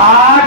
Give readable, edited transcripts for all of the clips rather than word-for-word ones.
8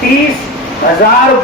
30,000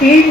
3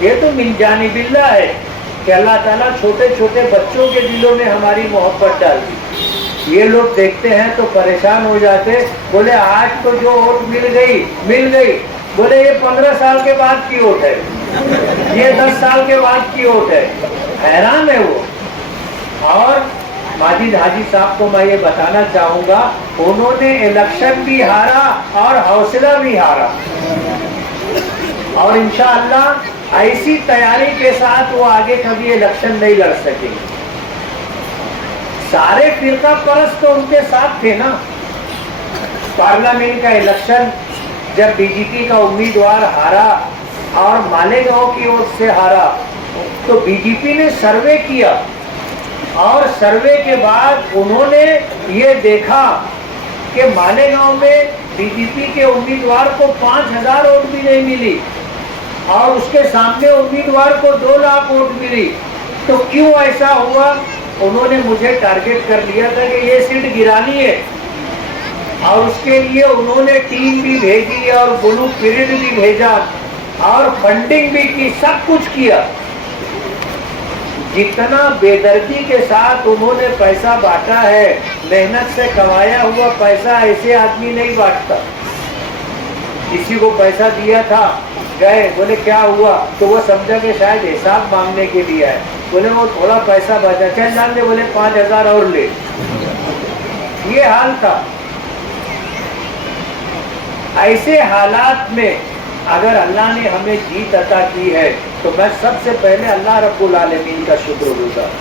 یہ تو من جانب اللہ ہے کہ اللہ تعالیٰ چھوٹے چھوٹے بچوں کے دلوں میں ہماری محبت ڈال دی. یہ لوگ دیکھتے ہیں تو پریشان ہو جاتے, بولے آج تو جو ووٹ مل گئی, بولے یہ 15 سال کے بعد کی ووٹ ہے, یہ 10 سال کے بعد کی ووٹ ہے. حیران ہے وہ. اور ماجد حاجی صاحب کو میں یہ بتانا چاہوں گا, انہوں نے الیکشن بھی ہارا اور حوصلہ بھی ہارا, اور انشاءاللہ ایسی تیاری کے ساتھ وہ آگے کبھی الیکشن نہیں لڑ سکیں. سارے فرقہ پرست تو ان کے ساتھ تھے نا. پارلیمنٹ کا الیکشن جب بی جے پی کا امیدوار ہارا اور مالیگاؤں کی اور سے ہارا, تو بی جے پی نے سروے کیا, اور سروے کے بعد انہوں نے یہ دیکھا کہ مالیگاؤں میں بی جے پی کے امیدوار کو 5000 ووٹ بھی نہیں ملی, اور اس کے سامنے امیدوار کو 2 لاکھ ووٹ ملی. تو کیوں ایسا ہوا؟ انہوں نے مجھے ٹارگٹ کر لیا تھا کہ یہ سیٹ گرانی ہے, اور اس کے لیے انہوں نے ٹیم بھی بھیجی اور بلو پرنٹ بھی بھیجا اور فنڈنگ بھی کی, سب کچھ کیا. جتنا بے دردی کے ساتھ انہوں نے پیسہ بانٹا ہے, محنت سے کمایا ہوا پیسہ ایسے آدمی نہیں بانٹتا. کسی کو پیسہ دیا تھا, گئے, بولے کیا ہوا, تو وہ سمجھا کہ شاید حساب مانگنے کے لیے ہے, بولے وہ تھوڑا پیسہ بچا, چل جان دے, بولے 5000 اور لے. یہ حال تھا. ایسے حالات میں اگر اللہ نے ہمیں جیت عطا کی ہے تو میں سب سے پہلے اللہ رب العالمین کا شکر گزار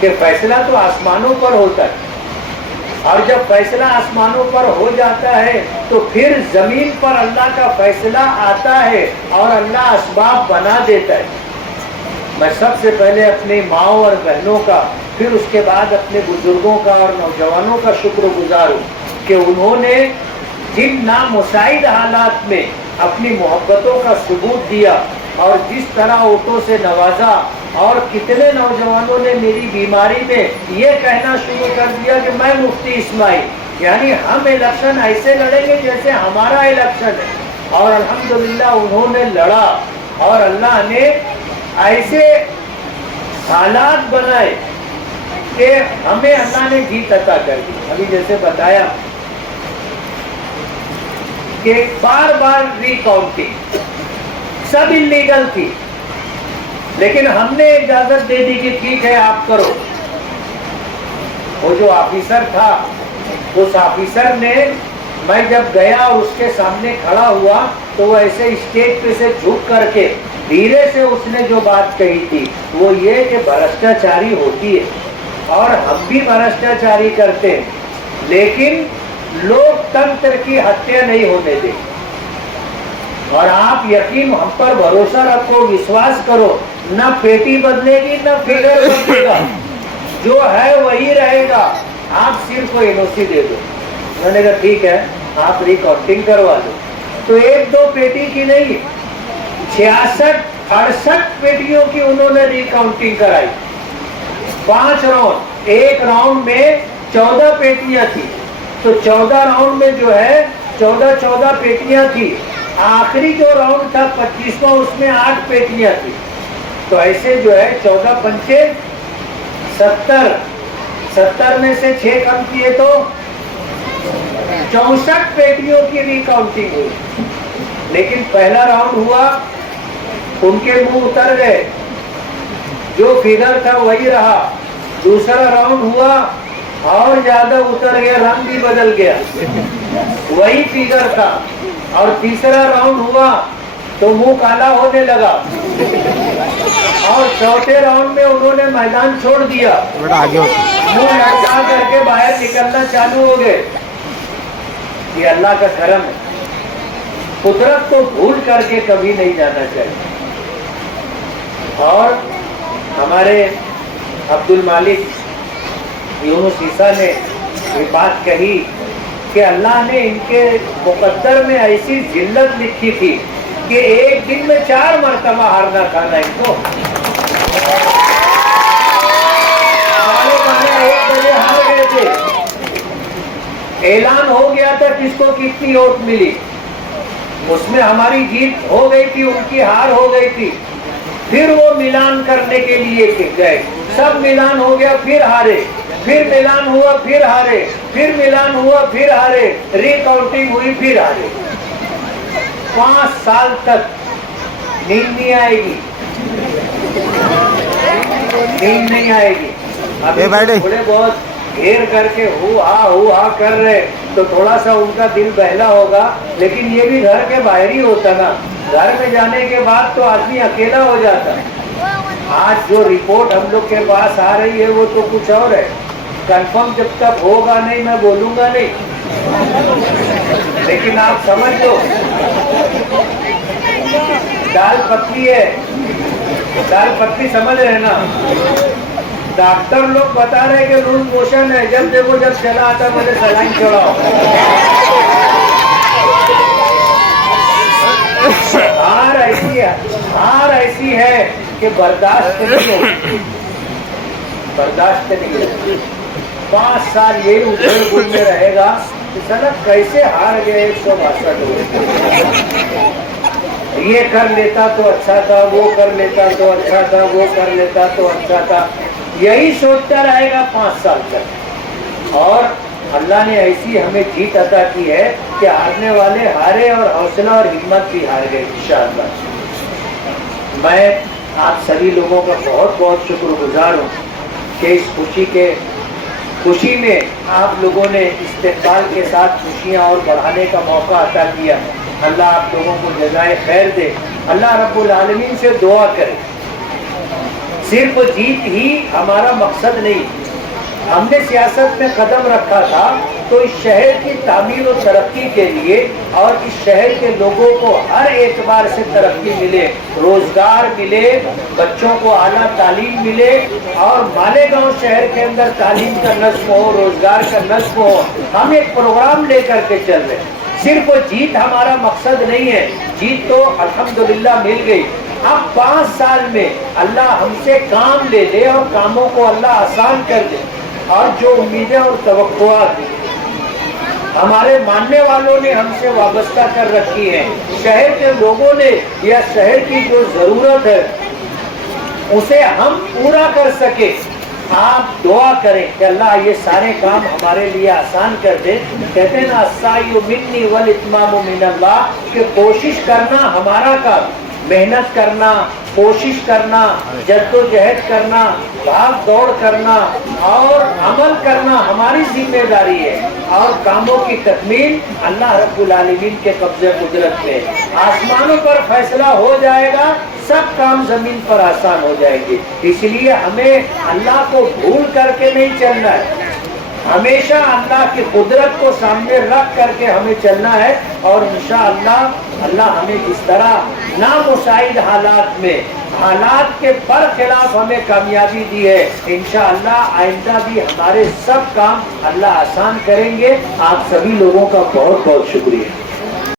کہ فیصلہ تو آسمانوں پر ہوتا ہے, اور جب فیصلہ آسمانوں پر ہو جاتا ہے تو پھر زمین پر اللہ کا فیصلہ آتا ہے اور اللہ اسباب بنا دیتا ہے. میں سب سے پہلے اپنی ماؤں اور بہنوں کا, پھر اس کے بعد اپنے بزرگوں کا اور نوجوانوں کا شکر گزار ہوں کہ انہوں نے جن نامساعد حالات میں اپنی محبتوں کا ثبوت دیا, اور جس طرح ووٹوں سے نوازا, اور کتنے نوجوانوں نے میری بیماری میں یہ کہنا شروع کر دیا کہ میں مفتی اسماعیل, یعنی ہم الیکشن ایسے لڑیں گے جیسے ہمارا الیکشن ہے. اور الحمدللہ انہوں نے لڑا, اور اللہ نے ایسے حالات بنائے کہ ہمیں اللہ نے جیت عطا کر دی. ابھی جیسے بتایا کہ بار بار ری کاؤنٹنگ سب انلیگل تھی, لیکن ہم نے اجازت دے دی کہ ٹھیک ہے آپ کرو. وہ جو آفیسر تھا, اس آفیسر نے, میں جب گیا اور اس کے سامنے کھڑا ہوا تو وہ ایسے اسٹیج پہ سے جھک کر کے دھیرے سے اس نے جو بات کہی تھی وہ یہ کہ بھرشٹاچاری ہوتی ہے اور ہم بھی بھرشٹاچاری کرتے ہیں, لیکن لوگ تنتر کی ہتیا نہیں ہونے دیں. اور آپ یقین ہم پر بھروسہ رکھو, وشواس کرو, نہ پیٹی بدلے گی نہ فگر بدلے گا, جو ہے وہی رہے گا. آپ صرف کو NOC دے دو. انہوں نے کہا ٹھیک ہے آپ ریکارڈنگ کروا دو. تو 1-2 پیٹی کی نہیں, 66-68 پیٹیوں کی انہوں نے ریکاؤنٹنگ کرائی. 5 راؤنڈ, ایک راؤنڈ میں 14 پیٹیاں تھی, تو 14 راؤنڈ میں جو ہے 14 پیٹیاں تھی. آخری جو راؤنڈ تھا 25واں, اس میں 8 پیٹیاں تھی. تو ایسے جو ہے 14 پنچے 70 میں سے 6 کم کیے تو 64 پیٹیوں کی ریکاؤنٹنگ ہوئی. لیکن پہلا راؤنڈ ہوا, ان کے منہ اتر گئے, جو فگر تھا وہی رہا. دوسرا راؤنڈ ہوا اور زیادہ اتر گیا, رنگ بھی بدل گیا, وہی فگر تھا. اور تیسرا راؤنڈ ہوا تو منہ کالا ہونے لگا, اور چوتھے راؤنڈ میں انہوں نے میدان چھوڑ دیا, منہ لٹکا کر کے باہر نکلنا چالو ہو گئے. یہ اللہ کا کرم ہے. قدرت کو بھول کر کے کبھی نہیں جانا چاہیے. اور ہمارے عبد المالک یونس عیسیٰ نے یہ بات کہی کہ اللہ نے ان کے مقدر میں ایسی ذلت لکھی تھی کہ ایک دن میں 4 مرتبہ ہارنا کھانا ان کو. 1 بجے ہار گئے تھے, اعلان ہو گیا تھا کس کو کتنی ووٹ ملی, اس میں ہماری جیت ہو گئی تھی, ان کی ہار ہو گئی تھی. پھر وہ ملان کرنے کے لیے گئے، سب ملان ہو گیا، پھر ہارے، پھر ملان ہوا، پھر ہارے، پھر ملان ہوا، پھر ہارے، ری کاؤنٹنگ ہوئی، پھر ہارے۔ 5 سال تک نیند نہیں آئے گی، نیند نہیں آئے گی۔ ابھی تھوڑے بہت گھیر کر کے ہو ہا کر رہے تو تھوڑا سا ان کا دل بہلا ہوگا، لیکن یہ بھی گھر کے باہر ہی ہوتا نا، گھر میں جانے کے بعد تو آدمی اکیلا ہو جاتا۔ آج جو رپورٹ ہم لوگ کے پاس آ رہی ہے وہ تو کچھ اور ہے، کنفرم جب تک ہوگا نہیں میں بولوں گا نہیں، لیکن آپ سمجھ لو دال پتلی ہے، دال پتلی سمجھ رہے نا؟ ڈاکٹر لوگ بتا رہے کہ لوز موشن ہے، جب دیکھو جب چلا آتا مجھے سلائن چڑھاؤ۔ ہار ایسی ہے کہ برداشت نہیں ہوتی، برداشت نہیں ہوتی۔ 5 سال یہ ادھر گھومتے رہے گا کہ سلا کیسے ہار گئے 162۔ یہ کر لیتا تو اچھا تھا، وہ کر لیتا تو اچھا تھا، وہ کر لیتا تو اچھا تھا، یہی سوچتا رہے گا 5 سال تک۔ اور اللہ نے ایسی ہمیں جیت عطا کی ہے کہ ہارنے والے ہارے اور حوصلہ اور ہمت بھی ہار گئے انشاءاللہ۔ میں آپ سبھی لوگوں کا بہت بہت شکر گزار ہوں کہ اس خوشی میں آپ لوگوں نے استقبال کے ساتھ خوشیاں اور بڑھانے کا موقع عطا کیا۔ اللہ آپ لوگوں کو جزائے خیر دے۔ اللہ رب العالمین سے دعا کرے، صرف جیت ہی ہمارا مقصد نہیں، ہم نے سیاست میں قدم رکھا تھا تو اس شہر کی تعمیر و ترقی کے لیے اور اس شہر کے لوگوں کو ہر اعتبار سے ترقی ملے، روزگار ملے، بچوں کو اعلیٰ تعلیم ملے اور مالیگاؤں شہر کے اندر تعلیم کا نصب ہو، روزگار کا نصب ہو، ہم ایک پروگرام لے کر کے چل رہے ہیں۔ صرف جیت ہمارا مقصد نہیں ہے، جیت تو الحمدللہ مل گئی، اب 5 سال میں اللہ ہم سے کام لے لے اور کاموں کو اللہ آسان کر دے، اور جو امیدیں اور توقعات ہمارے ماننے والوں نے ہم سے وابستہ کر رکھی ہیں، شہر کے لوگوں نے یا شہر کی جو ضرورت ہے اسے ہم پورا کر سکے۔ آپ دعا کریں کہ اللہ یہ سارے کام ہمارے لیے آسان کر دے۔ کہتے ہیں نا السعی منی والاتمام من اللہ، کہ کوشش کرنا ہمارا کام، محنت کرنا، کوشش کرنا، جد و جہد کرنا، بھاگ دوڑ کرنا اور عمل کرنا ہماری ذمہ داری ہے، اور کاموں کی تکمیل اللہ رب العالمین کے قبضے قدرت میں۔ آسمانوں پر فیصلہ ہو جائے گا، سب کام زمین پر آسان ہو جائیں گے۔ اس لیے ہمیں اللہ کو بھول کر کے نہیں چلنا ہے، ہمیشہ اللہ کی قدرت کو سامنے رکھ کر کے ہمیں چلنا ہے، اور انشاءاللہ اللہ ہمیں جس طرح نامساعد حالات میں، حالات کے برخلاف ہمیں کامیابی دی ہے، انشاءاللہ آئندہ بھی ہمارے سب کام اللہ آسان کریں گے۔ آپ سبھی لوگوں کا بہت بہت شکریہ۔